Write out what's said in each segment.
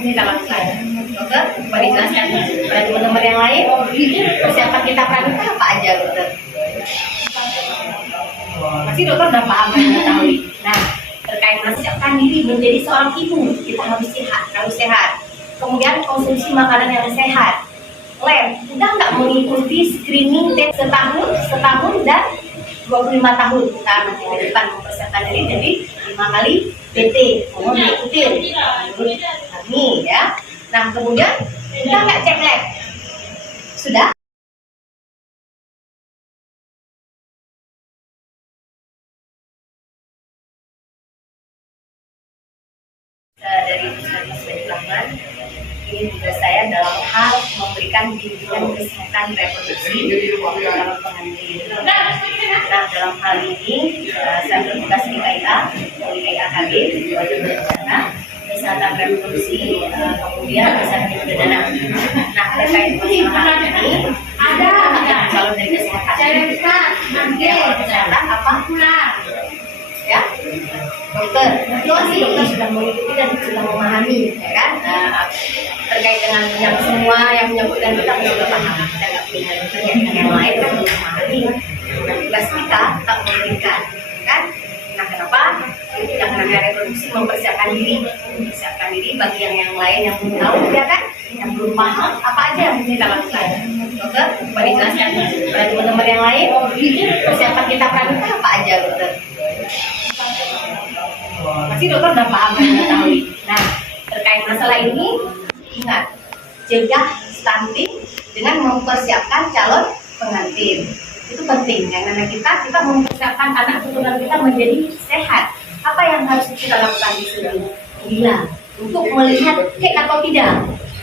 yang kita lakukan? Dokter, boleh jelaskan pada teman-teman yang lain persiapan kita pramuka apa aja, dokter? Pasti dokter udah paham dan mengetahui. Nah, terkait mempersiapkan diri menjadi seorang ibu, kita harus sehat. Kemudian konsumsi makanan yang sehat. Lab, udah nggak mengikuti screening tes setahun dan 25 tahun. Kita nanti ke depan mempersiapkan diri jadi 5 kali PT. Mau diikutin ini ya. Nah, kemudian kita nggak cek lab. Sudah? Dari Puskesmas Banyuwangi, ini tugas saya dalam hal memberikan bimbingan kesehatan reproduksi dalam pengantin. Nah, dalam hal ini saya bertugas di KIA KB, wajib berencana kesehatan reproduksi, kemudian kesehatan perdana. Nah, terkait masalah ini ada yang calon dari kesehatan. Kesehatan apa? Ya, dokter, pasti dokter sudah mengikuti dan sudah memahami, ya kan? Terkait dengan yang semua yang menyangkut dan kita sudah paham. Kita nggak punya terkait dengan yang lain kan belum memahami. Tugas kita tetap memberikan, kan? Nah, kenapa? Yang namanya reproduksi mempersiapkan diri bagi yang lain yang belum tahu, ya kan? Yang belum paham, apa aja yang kita lakukan? Dokter, boleh jelaskan pada teman-teman yang lain persiapan kita pramuka apa aja, dokter? Pasti dokter udah paham dan mengetahui. Nah, terkait masalah ini, ingat, cegah stunting dengan mempersiapkan calon pengantin. Itu penting, karena kita mempersiapkan anak keturunan kita menjadi sehat. Apa yang harus kita lakukan di sini? Gila, untuk melihat cek atau tidak,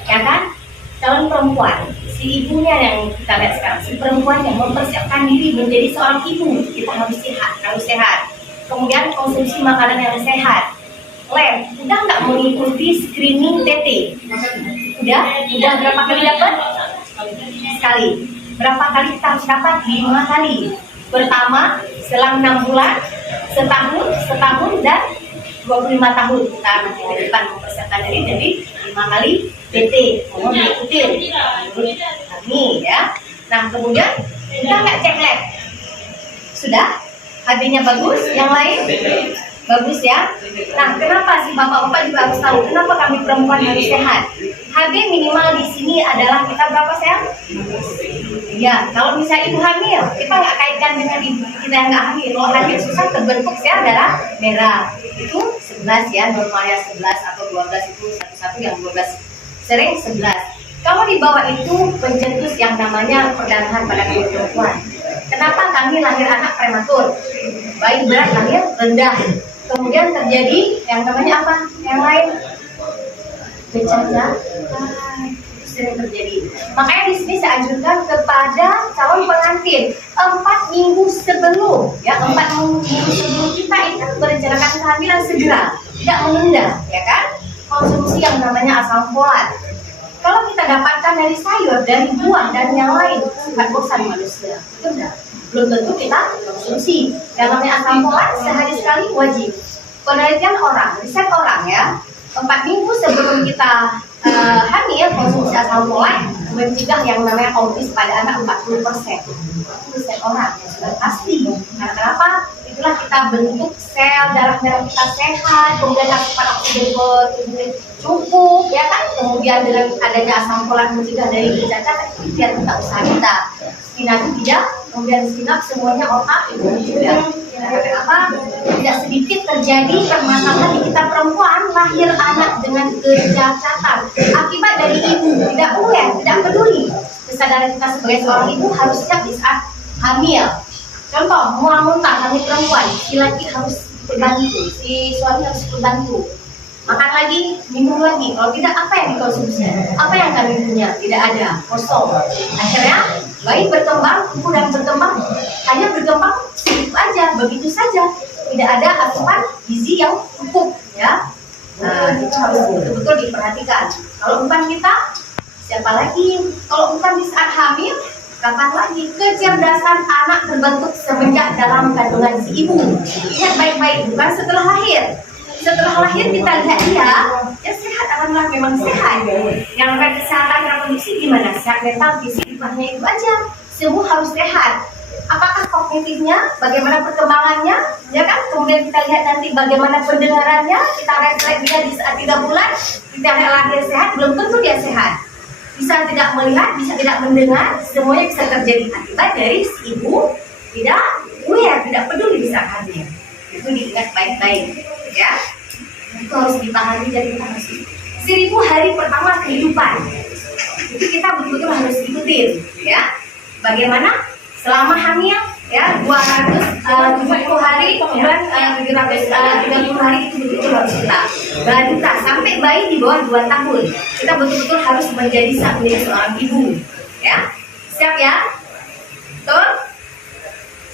ya kan? Calon perempuan, si ibunya yang kita lihat sekarang, si perempuan yang mempersiapkan diri menjadi seorang ibu, kita harus sehat. Kemudian konsumsi makanan yang sehat. Lab, udah nggak mengikuti screening TT? Udah berapa kali dapat? Sekali. Berapa kali kita harus dapat? 5 kali. Pertama, selang 6 bulan, setahun dan 25 tahun. Kita nanti ke depan mempersiapkan diri jadi 5 kali PT. Mau diikutin ini ya. Nah, kemudian kita nggak cek lab. Sudah? HB-nya bagus, yang lain bagus ya. Nah, kenapa sih bapak-bapak juga harus tahu kenapa kami perempuan harus sehat? HB minimal di sini adalah kita berapa sayang? Ya, kalau misalnya ibu hamil, kita nggak kaitkan dengan ibu kita yang nggak hamil. Kalau hamil susah terbentuk sel darah merah. Itu 11 ya, normalnya 11 atau 12 itu satu-satu yang 12 sering 11. Kalau di bawah itu pencetus yang namanya perdarahan pada tubuh perempuan. Kenapa kami lahir anak prematur? Bayi berat lahir rendah. Kemudian terjadi yang namanya apa? Yang lain bencana. Itu sering terjadi. Makanya di sini saya anjurkan kepada calon pengantin 4 minggu sebelum, ya 4 minggu sebelum kita itu merencanakan kehamilan segera, tidak menunda, ya kan? Konsumsi yang namanya asam folat. Kalau kita dapatkan dari sayur, dari buah, dan yang lain, sifat bosan manusia. Itu enggak. Belum tentu kita konsumsi. Yang namanya asam folat sehari sekali wajib. Penelitian riset orang ya, 4 minggu sebelum kita hamil, konsumsi asam folat mencegah yang namanya autis pada anak 40%. Itu riset orang yang sudah pasti. Karena kenapa? Itulah kita bentuk sel darah merah kita sehat, kemudian asupan oksigen ke tubuh cukup, ya kan? Kemudian dengan adanya asam folat mencegah dari cacat, itu biar kita usaha kita. Sinap tidak, kemudian sinap semuanya otak itu juga. Kenapa? Tidak sedikit terjadi permasalahan di kita perempuan lahir anak dengan kecacatan akibat dari ibu tidak aware, tidak peduli. Kesadaran kita sebagai seorang ibu harus siap di saat hamil. Contoh, mual-muntah kami perempuan, si laki harus berbantu, si suami harus berbantu. Makan lagi, minum lagi. Kalau tidak, apa yang dikonsumsi? Apa yang kami punya? Tidak ada, kosong. Akhirnya, bayi berkembang, tubuh dan berkembang, hanya berkembang sedikit aja, begitu saja. Tidak ada asupan gizi yang cukup, ya. Nah, itu harus betul-betul diperhatikan. Kalau bukan kita, siapa lagi? Kalau bukan di saat hamil, kapan lagi? Kecerdasan anak terbentuk semenjak dalam kandungan si ibu. Ingat baik-baik, bukan setelah lahir. Setelah lahir kita lihat dia sehat alhamdulillah memang sehat. Yang namanya kesehatan reproduksi gimana? Sehat mental, fisik, bukannya itu aja. Semua harus sehat. Apakah kognitifnya, bagaimana perkembangannya, ya kan? Kemudian kita lihat nanti bagaimana pendengarannya, kita refleks dia di saat 3 bulan, kita lahir sehat, belum tentu dia sehat. Bisa tidak melihat, bisa tidak mendengar, semuanya bisa terjadi akibat dari si ibu tidak aware, tidak peduli bisa hamil. Itu diingat baik-baik, ya. Itu harus dipahami dari kita masih 1000 hari pertama kehidupan. Itu kita betul-betul harus ikutin, ya. Bagaimana selama hamil, ya 270 hari, kemudian 730 hari itu betul-betul harus kita. Balita sampai bayi di bawah 2 tahun, kita betul-betul harus menjadi seorang ibu, ya. Siap ya? Betul?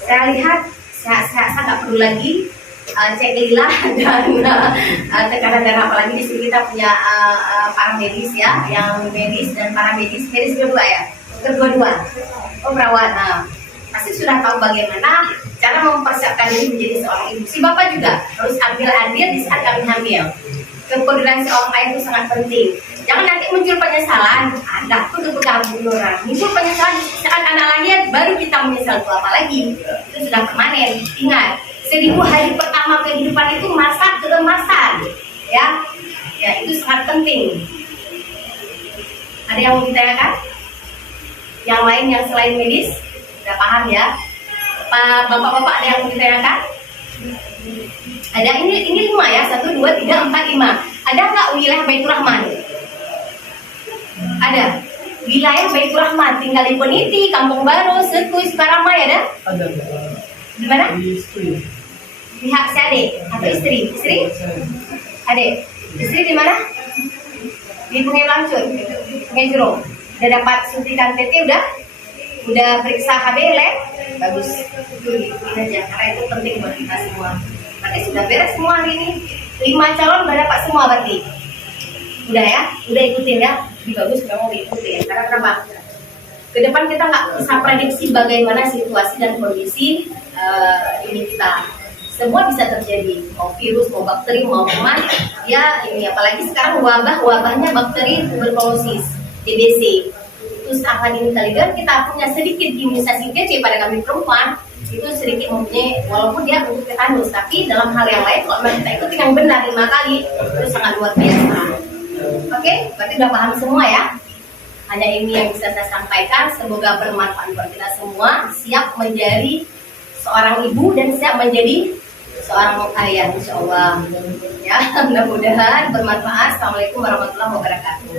Saya lihat saya nggak perlu lagi cek lila dan tekanan darah, apalagi di sini kita punya para medis ya, yang medis dan para medis kedua ya, kedua-dua. Oh perawat, nah pasti sudah tahu bagaimana cara mempersiapkan diri menjadi seorang ibu. Si bapak juga harus ambil andil di saat kami hamil. Kepedulian seorang ayah itu sangat penting. Jangan nanti muncul penyesalan, ada tuh orang muncul penyesalan saat anak lahir, baru kita menyesal itu apalagi itu sudah permanen. Ingat, 1000 hari pertama kehidupan itu masa keemasan, ya, ya itu sangat penting. Ada yang mau ditanyakan? Yang lain yang selain medis, udah paham ya? Bapak-bapak ada yang mau ditanyakan? Ada ini 5 ya, 1, 2, 3, 4, 5. Ada nggak wilayah Baitur Rahman? Ada. Wilayah Baitur Rahman tinggal di Peniti, Kampung Baru, Sekui, Sukaramai ada? Ada. Di mana? Di istri. Pihak si adik atau istri? Istri? Adik. Istri di mana? Di Sungai Lancur, Sungai Jurong. Udah dapat suntikan TT udah periksa HB lab? Bagus. Itu aja, karena itu penting buat kita semua. Berarti sudah beres semua hari ini. 5 calon udah dapat semua berarti. Udah ya, udah ikutin ya. Lebih bagus kamu diikutin. Karena kenapa? Ke depan kita nggak bisa prediksi bagaimana situasi dan kondisi ini kita. Semua bisa terjadi, mau virus, mau bakteri, mau kuman. Ya ini apalagi sekarang wabahnya bakteri tuberkulosis, TBC. Itu sangat ini kali, dan kita punya sedikit imunisasi TC pada kami perempuan itu sedikit mempunyai, walaupun dia untuk tetanus, tapi dalam hal yang lain kalau kita ikuti yang benar 5 kali itu sangat luar biasa. Oke, berarti udah paham semua ya. Hanya ini yang bisa saya sampaikan, semoga bermanfaat buat kita semua. Siap menjadi seorang ibu dan siap menjadi seorang ayah, insya Allah. Ya, mudah-mudahan bermanfaat. Assalamualaikum warahmatullahi wabarakatuh.